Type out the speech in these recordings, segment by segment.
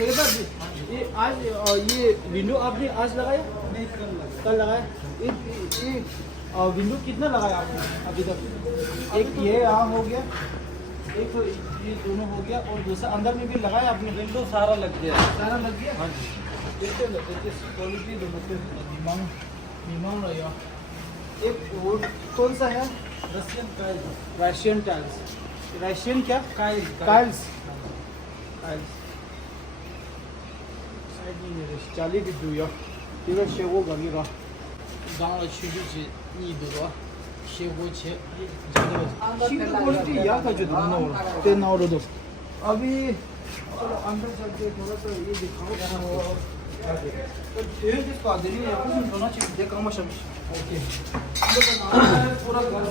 ठेकेदार जी, ये आज ये विंडो आपने आज लगाया? नहीं कल लगाया? ये विंडो कितना लगाया आपने अभी तक? एक ये यहाँ हो गया, एक तो ये दोनों हो गया, और दूसरा अंदर में भी लगाया आपने? विंडो सारा लग गया। सारा लग गया? हाँ जी। देखते क्वालिटी दोनों के निमंग रहेगा। एक वो कौन सा है? Russian tiles. Russian tiles. Russian क्या? टाइल्स। टाइल्स। चाली भी दुया 이거 शेगो 가기가 गांव छिड़ी छि नी दुवा शेगो छे शीट क्वालिटी या का जो दोनों ते ना और दो अभी चलो अंदर चलते थोड़ा सा ये दिखाओ तो ये किसको आदमी या कुछ दोनों चीज देखा मशम ओके पूरा घर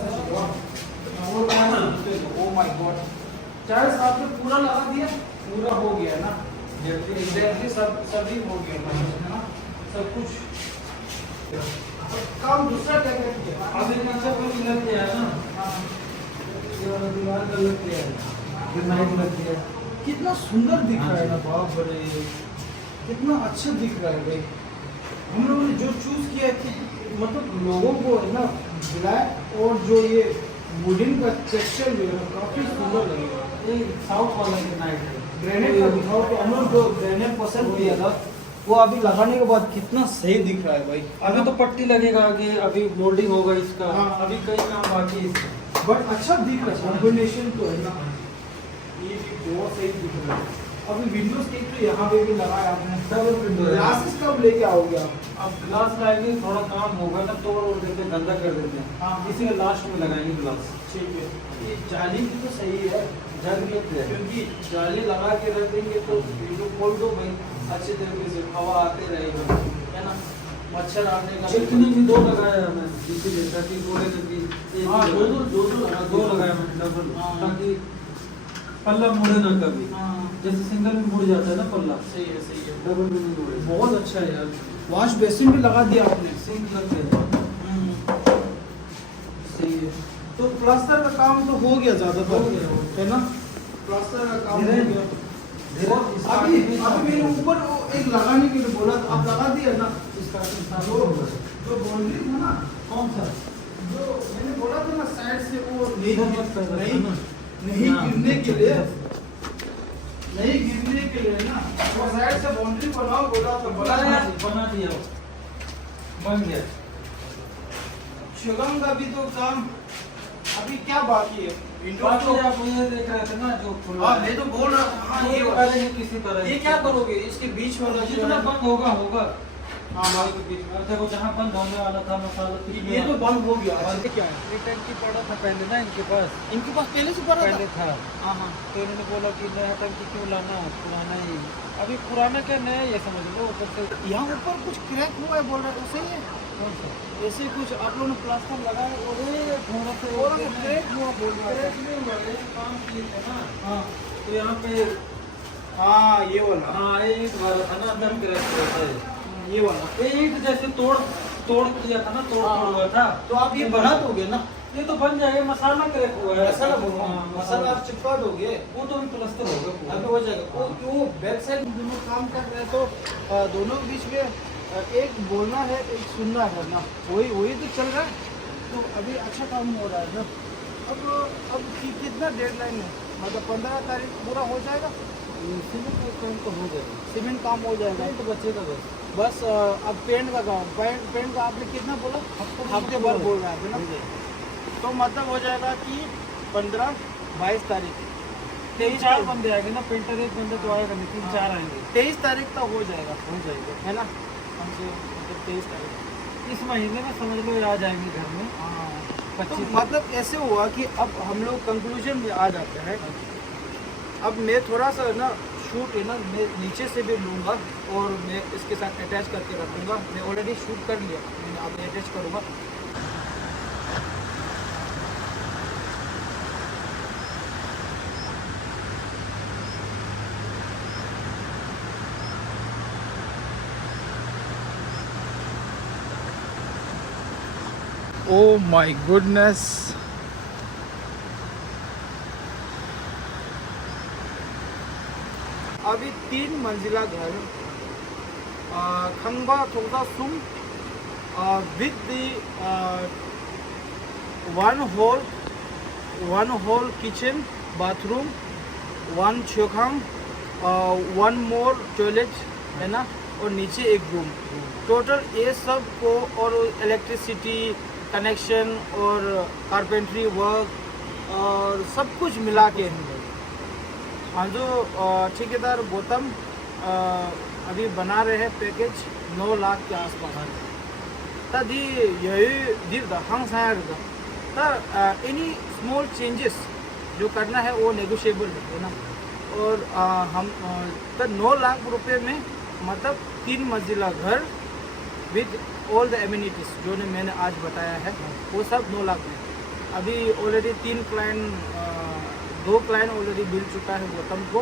से ओ माय गॉड टाइल्स आपने पूरा लगा दिया? पूरा हो गया ना? एग्जैक्टली सभी हो गया है ना, सब कुछ। काम दूसरा क्या क्या किया? अभी नीचे कुछ लग गया है ना। ये वाला दीवार का लग गया है, ग्रेनाइट लग गया है। कितना सुंदर दिख रहा है ना, बाप रे कितना अच्छा दिख रहा है भाई। हम लोगों ने जो चूज किया है कि मतलब लोगों को है ना ब्लैक और जो ये वुडन का टेक्सचर जो है काफी सुंदर लगेगा। ये साउथ वाला ग्रेनाइट है। ग्रेनाइट का दिखाओ तो हम लोग जो ग्रेनाइट पसंद किया था वो अभी लगाने के बाद कितना सही दिख रहा है भाई। अभी तो पट्टी लगेगा आगे, अभी मोल्डिंग होगा इसका। हाँ। अभी कई काम बाकी है इसका। बट अच्छा दिख रहा है, कॉम्बिनेशन तो है ना, ये भी बहुत सही दिख रहा है। अभी विंडोज के तो यहाँ पे भी लगाया आपने। ग्लासेस कब लेके आओगे आप? अब ग्लास लाएंगे, थोड़ा काम होगा ना, तोड़ ओड़ देते हैं, गंदा कर देते हैं। हाँ। इसी के लास्ट में लगाएंगे ग्लास। ठीक है, ये जाली भी तो सही है, जग लेते हैं। क्योंकि जाली लगा के रख देंगे तो विंडो खोल दो भाई, अच्छे तरीके से हवा आते रहेगा, है ना, मच्छर आने का। चिकनी भी दो लगाया है मैंने, इसीलिए ताकि बोले कि हाँ, दो लगाया मैंने डबल, हाँ। ताकि पल्ला मुड़े ना कभी। हाँ जैसे सिंगल में मुड़ जाता है ना पल्ला, सही है, सही है, डबल में नहीं मुड़े। बहुत अच्छा है यार। वॉश बेसिन भी लगा दिया आपने? सिंक लग गया। सही है। तो प्लास्टर का काम तो हो गया ज्यादातर, हो गया। है ना, प्लास्टर का काम हो धीरे- गया। धीरे और अभी मैंने ऊपर वो एक लगाने के लिए बोला था, आप लगा दिया ना? इसका जो बाउंड्री था ना, कौन सा? जो मैंने बोला था ना साइड से वो नहीं हाँ। गिरने के लिए, नहीं गिरने के लिए ना वो साइड से बाउंड्री बनाओ बोला था, बना दिया, बन गया। शुगम का भी तो काम अभी क्या बाकी है? विंडोज बाकी तो आप ये देख रहे थे ना जो खुला हाँ है। मैं तो बोल रहा था, हाँ ये वाला। करेंगे किसी तरह। ये क्या करोगे इसके बीच वाला जो जितना है? बंद होगा होगा। हाँ हमारे के बीच में देखो, जहाँ बंद होने वाला था मसाला ये तो बंद हो गया। बंद क्या है? ये टंकी पड़ा था पहले ना इनके पास, इनके पास पहले से पड़ा पहले था? था। हाँ हाँ। तो इन्होंने बोला कि नया टंकी क्यों लाना, पुराना ही। अभी पुराना क्या नया, ये समझ लो। ऊपर से यहाँ ऊपर कुछ क्रैक हुआ है बोल रहे थे, सही है? कौन सा? ऐसे कुछ आप लोगों ने प्लास्टर लगाया और थोड़ा सा और वो क्रैक हुआ बोल रहे क्रैक थे। नहीं हुआ, ये काम किए थे ना, हाँ तो यहाँ पे हाँ ये वाला, हाँ ईंट वाला था ना, अंदर क्रैक हुआ था। ये वाला। ये ईंट जैसे तोड़ दिया था ना, तोड़ हुआ था। तो आप ये बना दोगे ना? ये तो बन जाएगा, मसाला क्रैक हुआ है। मसाला हाँ, मसाला आप चिपका दोगे, वो तो भी प्लास्टर होगा पूरा। अभी हो जाएगा। वो बैक साइड दोनों काम कर रहे हैं तो दोनों के बीच में एक बोलना है एक सुनना है ना, वही तो चल रहा है। तो अभी अच्छा काम हो रहा है ना। अब कितना डेडलाइन है? मतलब 15 तारीख पूरा हो जाएगा? सीमेंट का काम तो हो जाएगा, सीमेंट काम हो जाएगा तो बचेगा बस। बस। अब पेंट का काम, पेंट का आपने कितना बोला? हफ्ते भर बोल रहा है ना, तो मतलब हो जाएगा कि 15-22 तारीख, 3-4 बंदे आएंगे ना, पेंटर एक बंदे तो आएगा नहीं, 3-4 आएंगे। 23 तारीख तक हो जाएगा, हो जाएगा है ना, हमसे मतलब 23 तारीख। इस महीने में समझ लो, आ जाएंगे घर में। हाँ, तो 25 मतलब ऐसे हुआ कि अब हम लोग कंक्लूजन में आ जाते हैं। अब मैं थोड़ा सा ना शूट है ना, मैं नीचे से भी लूँगा और मैं इसके साथ अटैच करके रखूँगा। मैं ऑलरेडी शूट कर लिया, मैंने अब अटैच करूँगा। Oh my goodness. अभी 3 मंजिला घर खंबा थोड़ा सुम with the one hall kitchen bathroom, 1 चौखाम, 1 मोर टॉयलेट है ना, और नीचे एक रूम। टोटल ये सब को और इलेक्ट्रिसिटी कनेक्शन और कारपेंट्री वर्क और सब कुछ मिला के हाँ जो ठेकेदार गौतम अभी बना रहे हैं पैकेज 9 लाख के आसपास। तभी यही दिर हंग सायर एनी स्मॉल चेंजेस जो करना है वो नेगोशिएबल है ना। और हम 9 लाख रुपए में मतलब 3 मंजिला घर विद ऑल द एमिनिटीज जो ने मैंने आज बताया है वो सब 9 लाख में। अभी ऑलरेडी 2 क्लाइंट ऑलरेडी मिल चुका है गौतम को,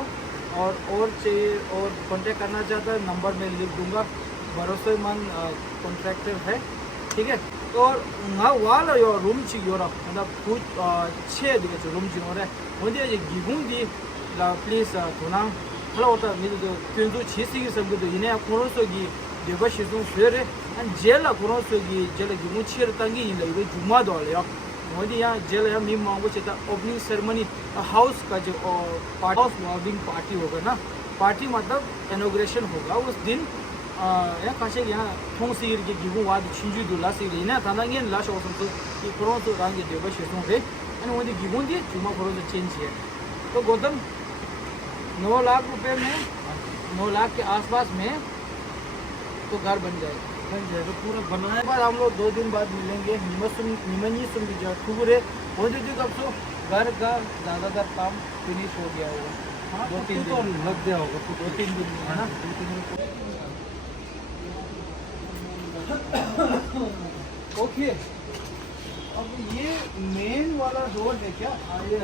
और चाहिए और कांटेक्ट करना चाहता है नंबर मैं लिख दूंगा। भरोसेमंद कॉन्ट्रैक्टर है, ठीक है। और वाला यो रूम ची योरा मतलब कुछ 6 दिखे रूम ची हो रहा है मुझे ये गिगुं दी प्लीज थोड़ा हेलो होता मेरे तो क्योंकि 6 सी सब तो इन्हें कोरोना सो की देवा शिशु फिर है जेल कोरोना सो की जेल गिगुं 6 तंगी इन ले जुम्मा दो ले मुझे यहाँ जेल या मी मांगो चेता ओपनिंग सेरेमनी हाउस का जो हाउस वार्मिंग पार्टी होगा ना, पार्टी मतलब इनॉग्रेशन होगा उस दिन या काशे यहाँ थोंग सीर के गिगुं वाद छिंजू दुला सीर ना थाना ये लाश औसम तो कि कोरोना तो रंग देवा शिशु रे एंड मुझे गिगुं दी जुम्मा कोरोना चेंज है। तो गौतम 9 लाख रुपए में 9 लाख के आसपास में तो घर बन जाएगा तो पूरा बनाए बाद हम लोग 2 दिन बाद मिलेंगे। निमनी सुन जो टूरे हो जो कब तो घर का ज़्यादातर काम फिनिश हो गया होगा। हाँ 2-3 दिन लग गया होगा, 2-3 दिन है ना। ओके अब ये मेन वाला डोर है क्या? हाँ ये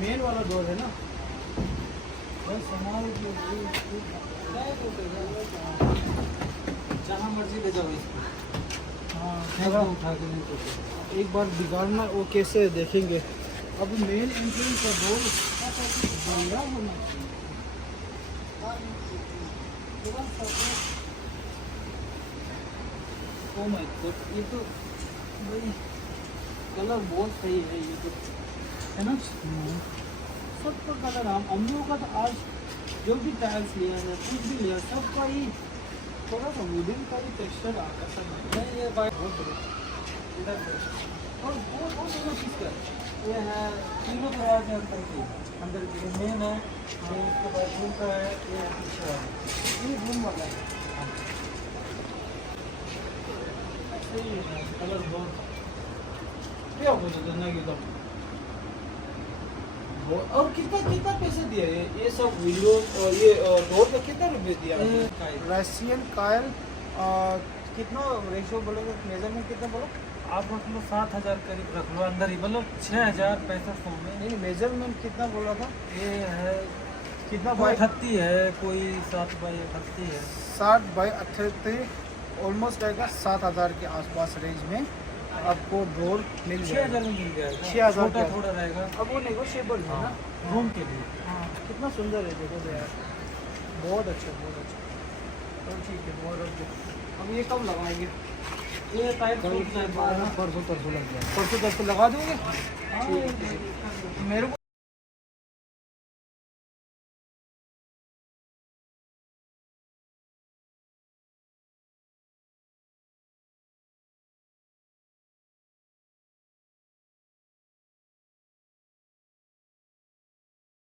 मेन वाला डोर है ना। सामान जहाँ मर्जी ले जाओ इसको। हाँ उठा के नहीं तो एक बार बिगाड़ना वो कैसे देखेंगे। अब मेन एंट्रेंस का डोर बढ़िया होना चाहिए। ओह माय गॉड ये तो भाई कलर बहुत सही है ये तो है ना। सब का कलर हम लोगों का तो आज जो भी टाइल्स लिया है कुछ भी लिया सबका ही थोड़ा सा वुडन का भी टेक्सचर आता है। ये बाइक बहुत बढ़िया इधर से। और वो दोनों चीज़ का ये है तीनों दरवाजे अंदर के मेन है, ये उसके बाद रूम का है, ये पीछे है। ये रूम वाला है सही है कलर बहुत क्या हो जाता है एकदम। और कितना पैसे दिया ये सब विंडो और ये डोर का कितना रुपये दिया? रशियन कायल कितना रेशो बोलोगे मेजरमेंट कितना बोलो आप मतलब 7,000 करीब रख लो अंदर ही, मतलब 6,065 में। नहीं मेजरमेंट कितना बोला था? ये है कितना कोई 38 है, कोई 7/38 है। 7/38 ऑलमोस्ट आएगा 7,000 के आसपास रेंज में आपको डोर मिल जाएगा। 6,000 में मिल जाएगा, 6,000 छोटा थोड़ा रहेगा। अब वो नेगोशिएबल है ना रूम के लिए। हाँ कितना सुंदर है देखो तो यार बहुत अच्छा बहुत अच्छा। तो ठीक है बहुत अच्छा। अब ये कब लगाएंगे? ये टाइप परसों लग जाएगा। परसों लगा दोगे? मेरे को